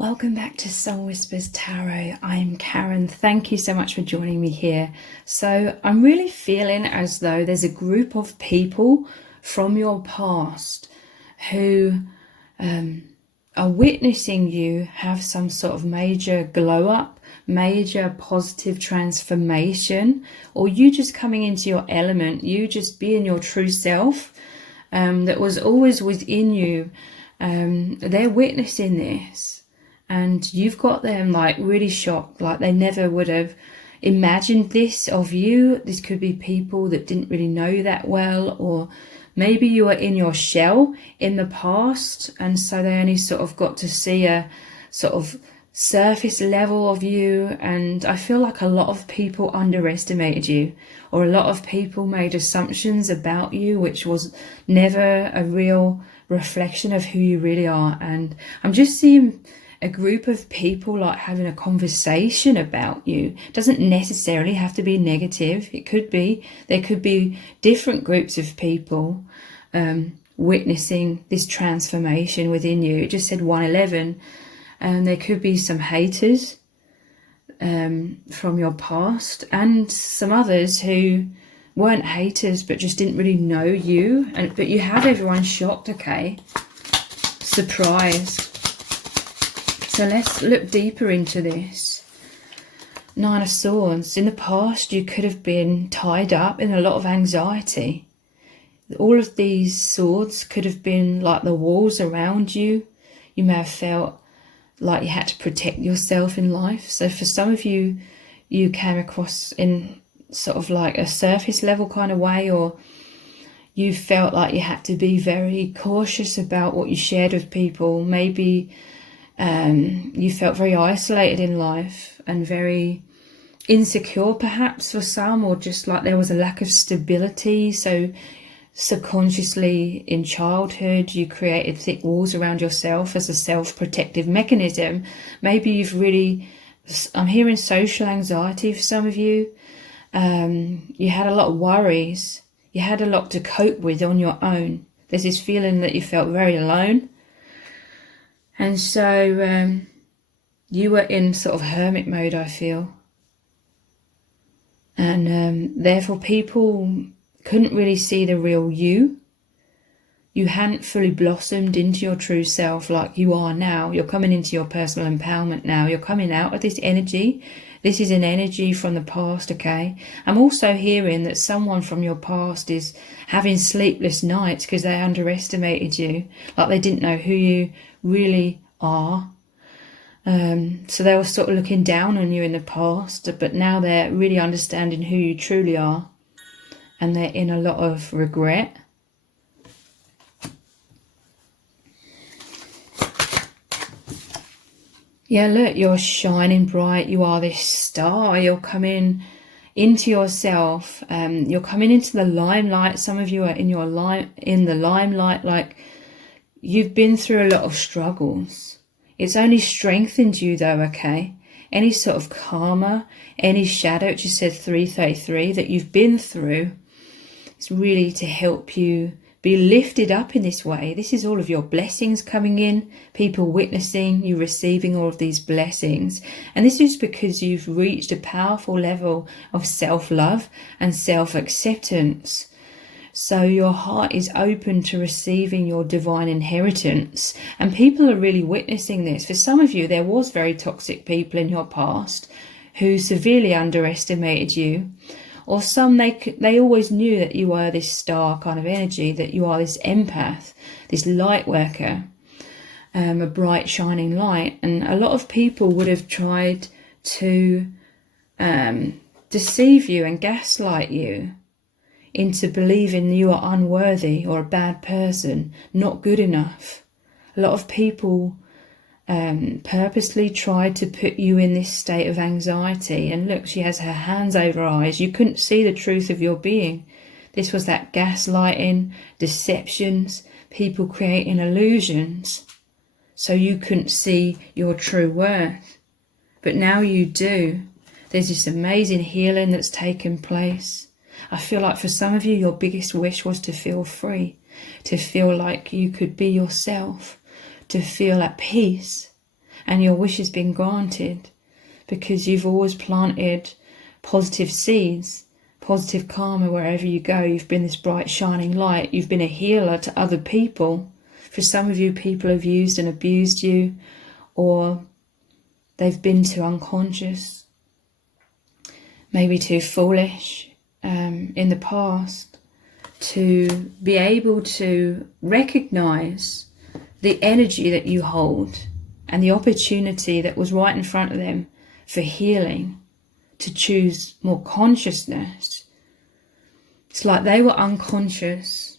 Welcome back to Soul Whispers Tarot. I'm Karen. Thank you so much for joining me here. So I'm really feeling as though there's a group of people from your past who are witnessing you have some sort of major glow up, major positive transformation, or you just coming into your element, you just being your true self that was always within you. They're witnessing this. And you've got them like really shocked, like they never would have imagined this of you. This could be people that didn't really know you that well, or maybe you were in your shell in the past, and so they only sort of got to see a sort of surface level of you. And I feel like a lot of people underestimated you, or a lot of people made assumptions about you, which was never a real reflection of who you really are. And I'm just seeing a group of people like having a conversation about you. It doesn't necessarily have to be negative. It could be, there could be different groups of people witnessing this transformation within you. It just said 111, and there could be some haters from your past, and some others who weren't haters but just didn't really know you. But you have everyone shocked, okay? Surprised. So let's look deeper into this. 9 of Swords. In the past, you could have been tied up in a lot of anxiety. All of these swords could have been like the walls around you. You may have felt like you had to protect yourself in life. So for some of you, you came across in sort of like a surface level kind of way, or you felt like you had to be very cautious about what you shared with people. Maybe you felt very isolated in life and very insecure perhaps for some, or just like there was a lack of stability. So subconsciously in childhood you created thick walls around yourself as a self-protective mechanism. Maybe you've really, I'm hearing social anxiety for some of you. You had a lot of worries. You had a lot to cope with on your own. There's this feeling that you felt very alone. And so you were in sort of hermit mode, I feel. And therefore people couldn't really see the real you. You hadn't fully blossomed into your true self like you are now. You're coming into your personal empowerment now. You're coming out of this energy. This is an energy from the past, okay? I'm also hearing that someone from your past is having sleepless nights because they underestimated you. Like they didn't know who you really are. So they were sort of looking down on you in the past, but now they're really understanding who you truly are. And they're in a lot of regret. Yeah, look, you're shining bright. You are this star. You're coming into yourself. You're coming into the limelight. Some of you are in the limelight. Like you've been through a lot of struggles. It's only strengthened you though, okay? Any sort of karma, any shadow, it just said 333, that you've been through. It's really to help you be lifted up in this way. This is all of your blessings coming in, people witnessing you receiving all of these blessings. And this is because you've reached a powerful level of self-love and self-acceptance. So your heart is open to receiving your divine inheritance. And people are really witnessing this. For some of you, there was very toxic people in your past who severely underestimated you. Or some, they always knew that you were this star kind of energy, that you are this empath, this light worker, a bright shining light. And a lot of people would have tried to deceive you and gaslight you into believing you are unworthy or a bad person, not good enough. A lot of people purposely tried to put you in this state of anxiety. And look, she has her hands over her eyes. You couldn't see the truth of your being. This was that gaslighting, deceptions, people creating illusions so you couldn't see your true worth. But now you do. There's this amazing healing that's taken place. I feel like for some of you, your biggest wish was to feel free, to feel like you could be yourself, to feel at peace. and your wish has been granted, because you've always planted positive seeds, positive karma wherever you go. You've been this bright shining light. You've been a healer to other people. For some of you, people have used and abused you, or they've been too unconscious, maybe too foolish in the past to be able to recognize the energy that you hold and the opportunity that was right in front of them for healing, to choose more consciousness. It's like they were unconscious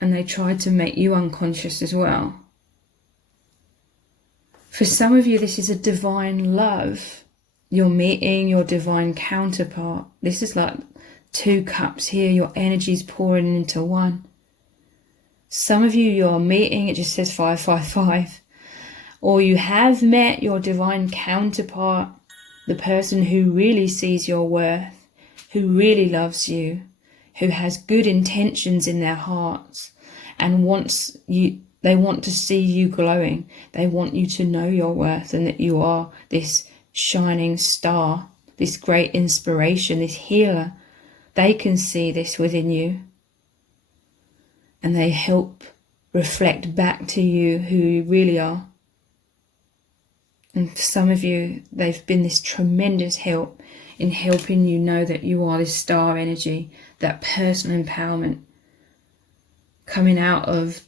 and they tried to make you unconscious as well. For some of you, this is a divine love. You're meeting your divine counterpart. This is like 2 cups here. Your energy's pouring into one. Some of you, you're meeting, it just says 555. Or you have met your divine counterpart, the person who really sees your worth, who really loves you, who has good intentions in their hearts and wants you. They want to see you glowing. They want you to know your worth and that you are this shining star, this great inspiration, this healer. They can see this within you. And they help reflect back to you who you really are. And for some of you, they've been this tremendous help in helping you know that you are this star energy, that personal empowerment, coming out of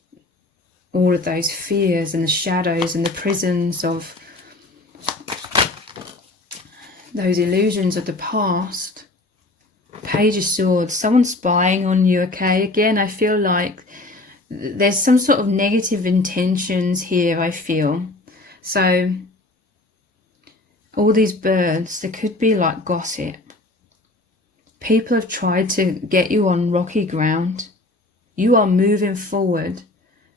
all of those fears and the shadows and the prisons of those illusions of the past. Page of Swords, someone spying on you, okay? Again, I feel like there's some sort of negative intentions here, I feel. So all these birds, there could be like gossip. People have tried to get you on rocky ground. You are moving forward.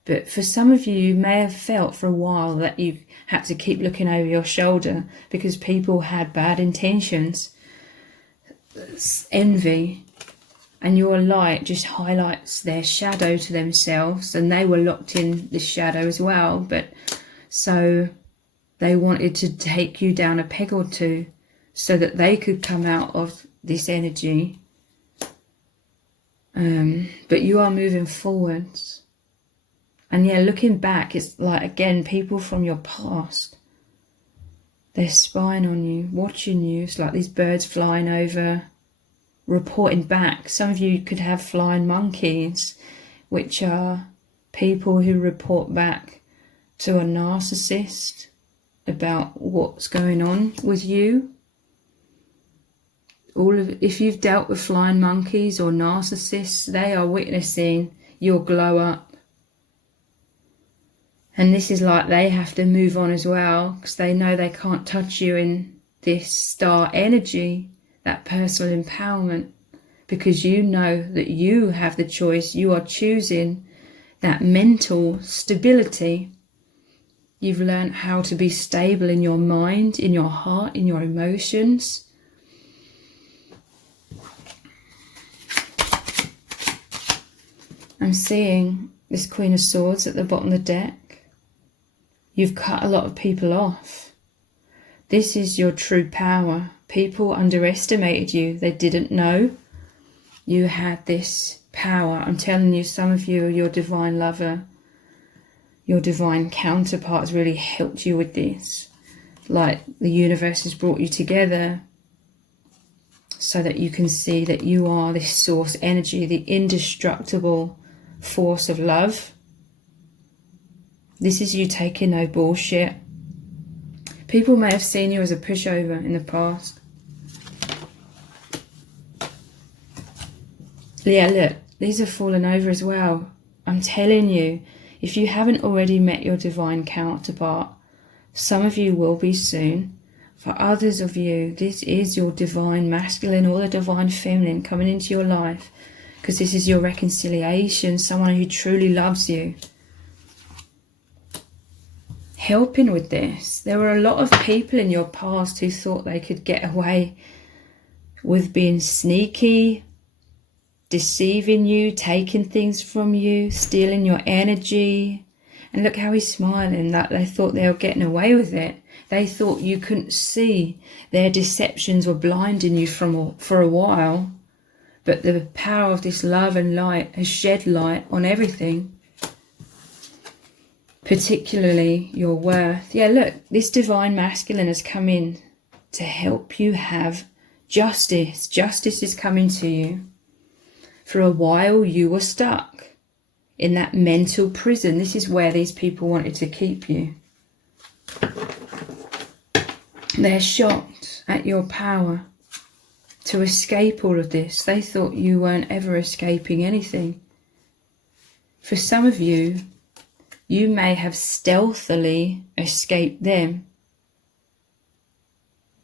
But for some of you, you may have felt for a while that you've had to keep looking over your shoulder because people had bad intentions. It's envy. And your light just highlights their shadow to themselves. And they were locked in this shadow as well. But so they wanted to take you down a peg or two so that they could come out of this energy. But you are moving forwards. And yeah, looking back, it's like, again, people from your past. They're spying on you, watching you. It's like these birds flying over, reporting back. Some of you could have flying monkeys, which are people who report back to a narcissist about what's going on with you. If you've dealt with flying monkeys or narcissists, they are witnessing your glow up. And this is like they have to move on as well because they know they can't touch you in this star energy, that personal empowerment, because you know that you have the choice. You are choosing that mental stability. You've learned how to be stable in your mind, in your heart, in your emotions. I'm seeing this Queen of Swords at the bottom of the deck. You've cut a lot of people off. This is your true power. People underestimated you. They didn't know you had this power. I'm telling you, some of you, your divine lover, your divine counterpart has really helped you with this. Like the universe has brought you together so that you can see that you are this source energy, the indestructible force of love. This is you taking no bullshit. People may have seen you as a pushover in the past. Yeah, look, these are falling over as well. I'm telling you, if you haven't already met your divine counterpart, some of you will be soon. For others of you, this is your divine masculine or the divine feminine coming into your life, because this is your reconciliation, someone who truly loves you. Helping with this. There were a lot of people in your past who thought they could get away with being sneaky, deceiving you, taking things from you, stealing your energy. And look how he's smiling, that they thought they were getting away with it. They thought you couldn't see. Their deceptions were blinding you for a while. But the power of this love and light has shed light on everything. Particularly your worth. Yeah, look, this divine masculine has come in to help you have justice. Justice is coming to you. For a while you were stuck in that mental prison. This is where these people wanted to keep you. They're shocked at your power to escape all of this. They thought you weren't ever escaping anything. For some of you, you may have stealthily escaped them.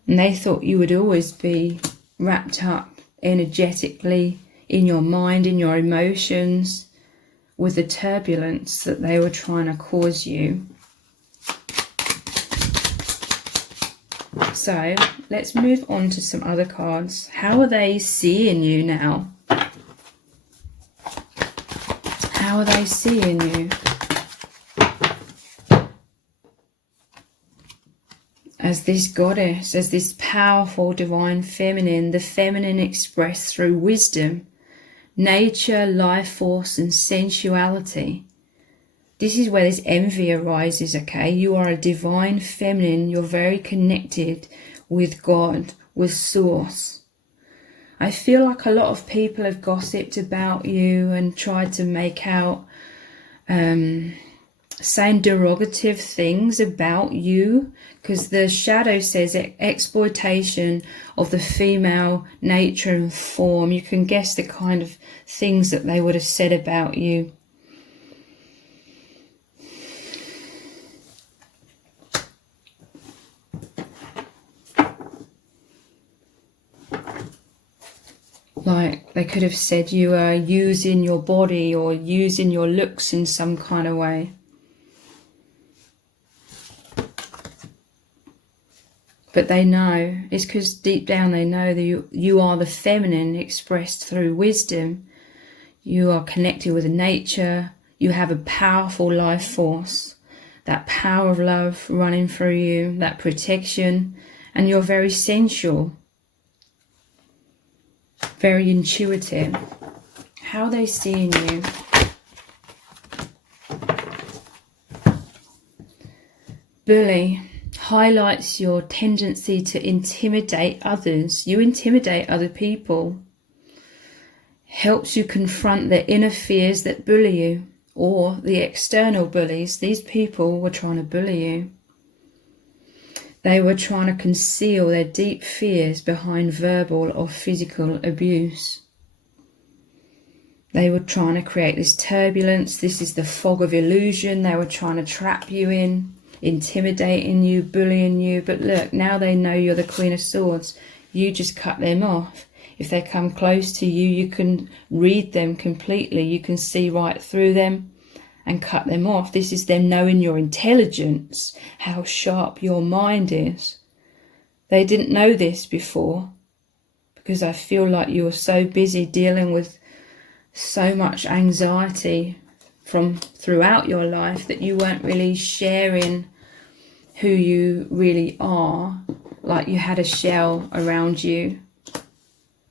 And they thought you would always be wrapped up energetically in your mind, in your emotions, with the turbulence that they were trying to cause you. So let's move on to some other cards. How are they seeing you now? How are they seeing you? As this goddess, as this powerful divine feminine, the feminine expressed through wisdom, nature, life force and sensuality. This is where this envy arises, okay? You are a divine feminine. You're very connected with God, with Source. I feel like a lot of people have gossiped about you and tried to make out saying derogative things about you, because the shadow says exploitation of the female nature and form. You can guess the kind of things that they would have said about you. Like they could have said you are using your body or using your looks in some kind of way. But they know, it's because deep down they know that you are the feminine expressed through wisdom. You are connected with nature. You have a powerful life force. That power of love running through you, that protection. And you're very sensual. Very intuitive. How are they seeing you? Bully highlights your tendency to intimidate others. You intimidate other people. Helps you confront the inner fears that bully you, or the external bullies. These people were trying to bully you. They were trying to conceal their deep fears behind verbal or physical abuse. They were trying to create this turbulence. This is the fog of illusion. They were trying to trap you in, intimidating you, bullying you. But look, now they know you're the Queen of Swords. You just cut them off. If they come close to you, you can read them completely. You can see right through them and cut them off. This is them knowing your intelligence, how sharp your mind is. They didn't know this before, because I feel like you were so busy dealing with so much anxiety from throughout your life that you weren't really sharing who you really are. Like you had a shell around you, a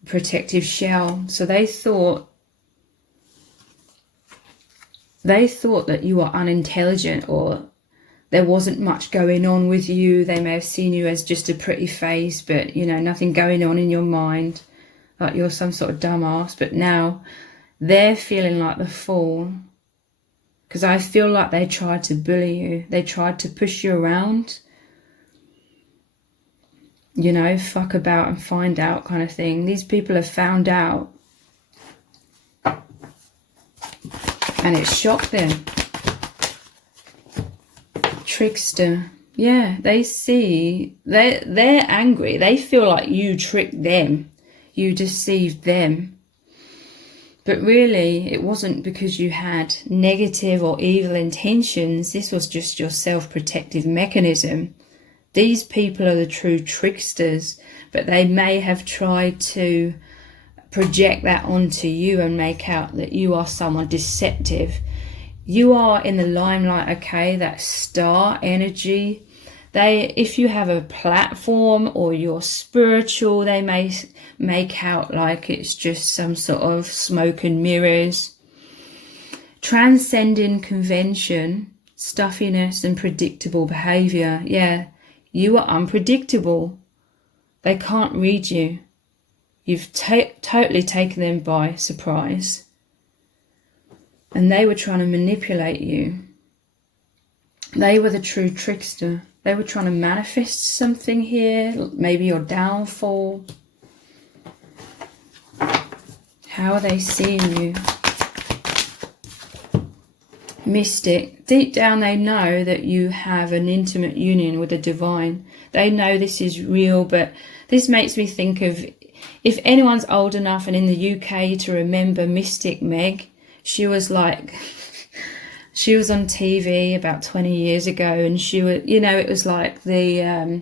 protective shell. So they thought that you were unintelligent, or there wasn't much going on with you. They may have seen you as just a pretty face, but you know, nothing going on in your mind, like you're some sort of dumbass. But now they're feeling like the fool, because I feel like they tried to bully you. They tried to push you around, you know, fuck about and find out kind of thing. These people have found out, and it shocked them. Trickster. Yeah, they see, they're angry. They feel like you tricked them. You deceived them. But really, it wasn't because you had negative or evil intentions. This was just your self-protective mechanism. These people are the true tricksters, but they may have tried to project that onto you and make out that you are someone deceptive. You are in the limelight, okay? That star energy, if you have a platform or you're spiritual, they may make out like it's just some sort of smoke and mirrors. Transcending convention, stuffiness and predictable behavior. Yeah, you are unpredictable. They can't read you. You've totally taken them by surprise. And they were trying to manipulate you. They were the true trickster. They were trying to manifest something here, maybe your downfall. How are they seeing you? Mystic. Deep down they know that you have an intimate union with the divine. They know this is real, but this makes me think of, if anyone's old enough and in the UK to remember Mystic Meg, she was like... She was on TV about 20 years ago, and she was, you know, it was like the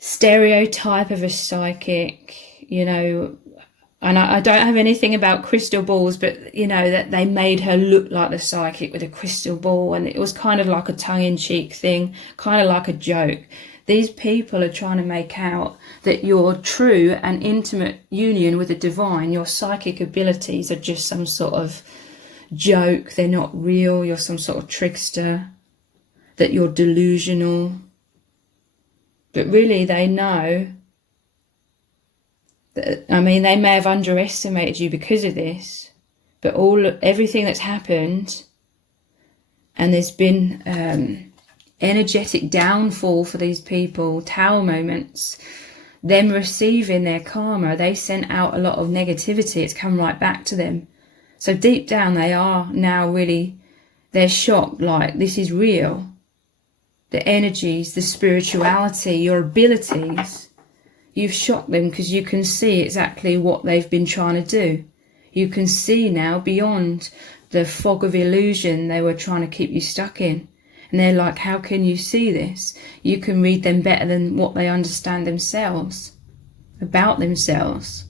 stereotype of a psychic, you know, and I don't have anything about crystal balls, but, you know, that they made her look like the psychic with a crystal ball, and it was kind of like a tongue-in-cheek thing, kind of like a joke. These people are trying to make out that your true and intimate union with the divine, your psychic abilities, are just some sort of joke. They're not real. You're some sort of trickster, that you're delusional. But really they know that, I mean, they may have underestimated you because of this, but everything that's happened, and there's been energetic downfall for these people, tower moments, them receiving their karma. They sent out a lot of negativity. It's come right back to them. So deep down they are now really, they're shocked, like, this is real. The energies, the spirituality, your abilities, you've shocked them because you can see exactly what they've been trying to do. You can see now beyond the fog of illusion they were trying to keep you stuck in. And they're like, how can you see this? You can read them better than what they understand themselves, about themselves.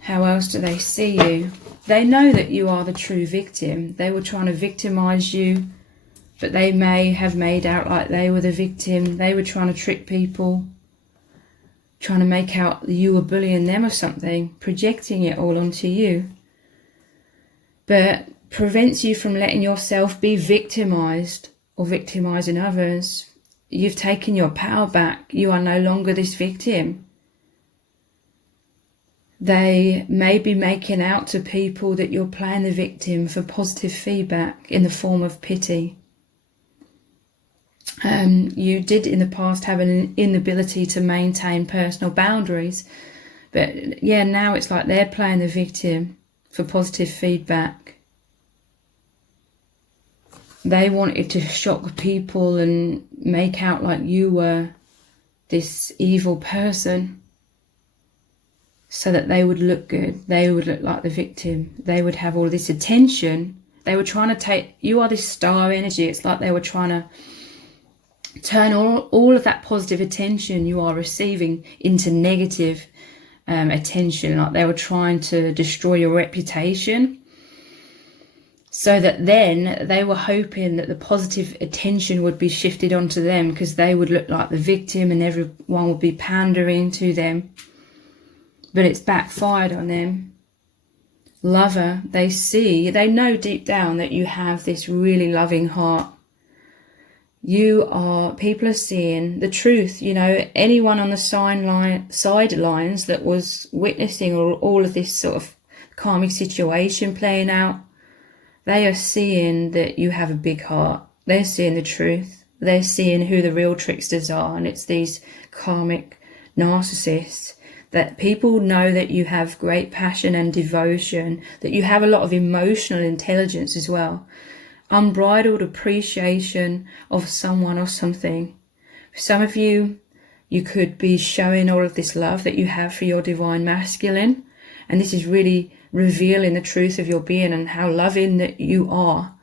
How else do they see you? They know that you are the true victim. They were trying to victimize you, but they may have made out like they were the victim. They were trying to trick people, trying to make out that you were bullying them or something, projecting it all onto you. But prevents you from letting yourself be victimized or victimizing others. You've taken your power back. You are no longer this victim. They may be making out to people that you're playing the victim for positive feedback in the form of pity. You did in the past have an inability to maintain personal boundaries, but yeah, now it's like they're playing the victim for positive feedback. They wanted to shock people and make out like you were this evil person, so that they would look good. They would look like the victim. They would have all this attention. They were trying to take, you are this star energy. It's like they were trying to turn all of that positive attention you are receiving into negative attention. Like they were trying to destroy your reputation. So that then they were hoping that the positive attention would be shifted onto them, because they would look like the victim and everyone would be pandering to them. But it's backfired on them. Lover, they know deep down that you have this really loving heart. People are seeing the truth. You know, anyone on the sidelines that was witnessing all of this sort of karmic situation playing out, they are seeing that you have a big heart. They're seeing the truth. They're seeing who the real tricksters are, and it's these karmic narcissists. That people know that you have great passion and devotion, that you have a lot of emotional intelligence as well. Unbridled appreciation of someone or something. For some of you, you could be showing all of this love that you have for your divine masculine. And this is really revealing the truth of your being and how loving that you are.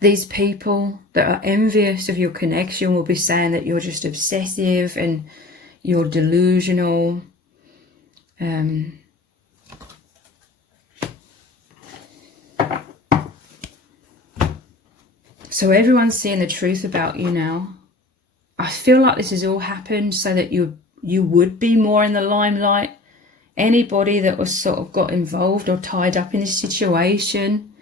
These people that are envious of your connection will be saying that you're just obsessive and you're delusional. So everyone's seeing the truth about you now. I feel like this has all happened so that you would be more in the limelight. Anybody that was sort of got involved or tied up in this situation,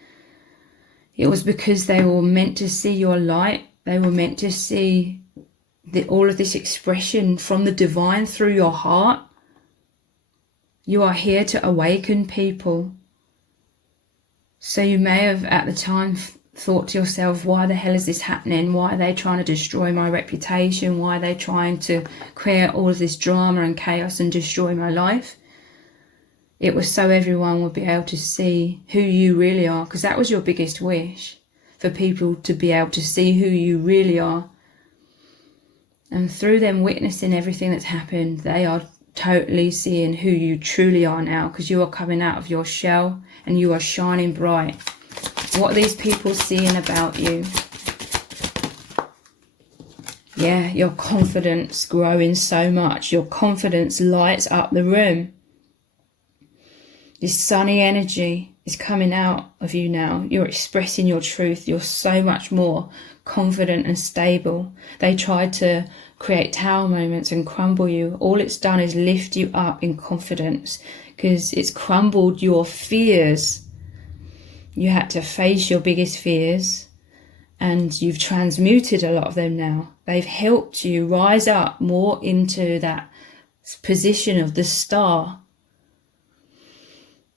it was because they were meant to see your light. They were meant to see all of this expression from the divine through your heart. You are here to awaken people. So you may have at the time thought to yourself, why the hell is this happening? Why are they trying to destroy my reputation? Why are they trying to create all of this drama and chaos and destroy my life? It was so everyone would be able to see who you really are, because that was your biggest wish, for people to be able to see who you really are. And through them witnessing everything that's happened, they are totally seeing who you truly are now, because you are coming out of your shell and you are shining bright. What are these people seeing about you? Yeah, your confidence growing so much. Your confidence lights up the room. This sunny energy is coming out of you now. You're expressing your truth. You're so much more confident and stable. They tried to create tower moments and crumble you. All it's done is lift you up in confidence, because it's crumbled your fears. You had to face your biggest fears, and you've transmuted a lot of them now. They've helped you rise up more into that position of the star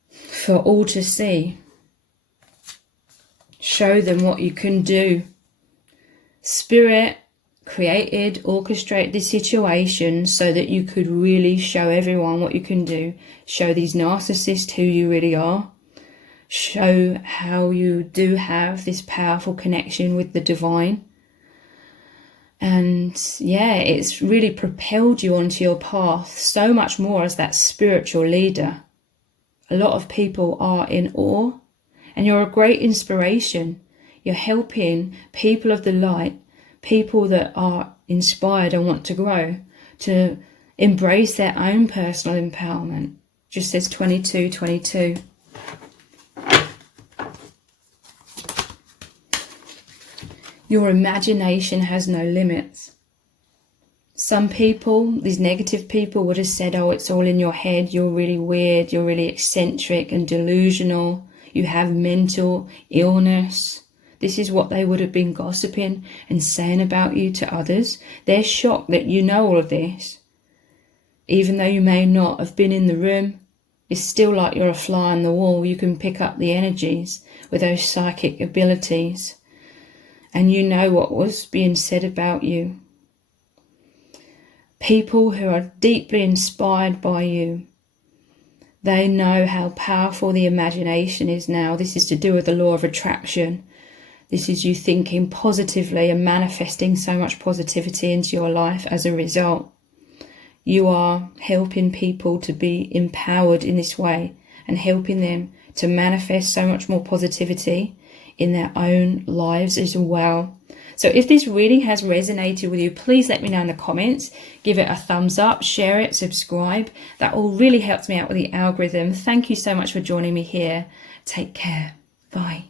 for all to see. Show them what you can do. Spirit created, orchestrated this situation so that you could really show everyone what you can do. Show these narcissists who you really are. Show how you do have this powerful connection with the divine. And yeah, it's really propelled you onto your path so much more as that spiritual leader. A lot of people are in awe, and you're a great inspiration. You're helping people of the light, people that are inspired and want to grow, to embrace their own personal empowerment. Just says 2222. Your imagination has no limits. Some people, these negative people, would have said, oh, it's all in your head. You're really weird. You're really eccentric and delusional. You have mental illness. This is what they would have been gossiping and saying about you to others. They're shocked that you know all of this. Even though you may not have been in the room, it's still like you're a fly on the wall. You can pick up the energies with those psychic abilities. And you know what was being said about you. People who are deeply inspired by you, they know how powerful the imagination is now. This is to do with the law of attraction. This is you thinking positively and manifesting so much positivity into your life as a result. You are helping people to be empowered in this way and helping them to manifest so much more positivity in their own lives as well. So if this reading has resonated with you, please let me know in the comments. Give it a thumbs up, share it, subscribe. That all really helps me out with the algorithm. Thank you so much for joining me here. Take care. Bye.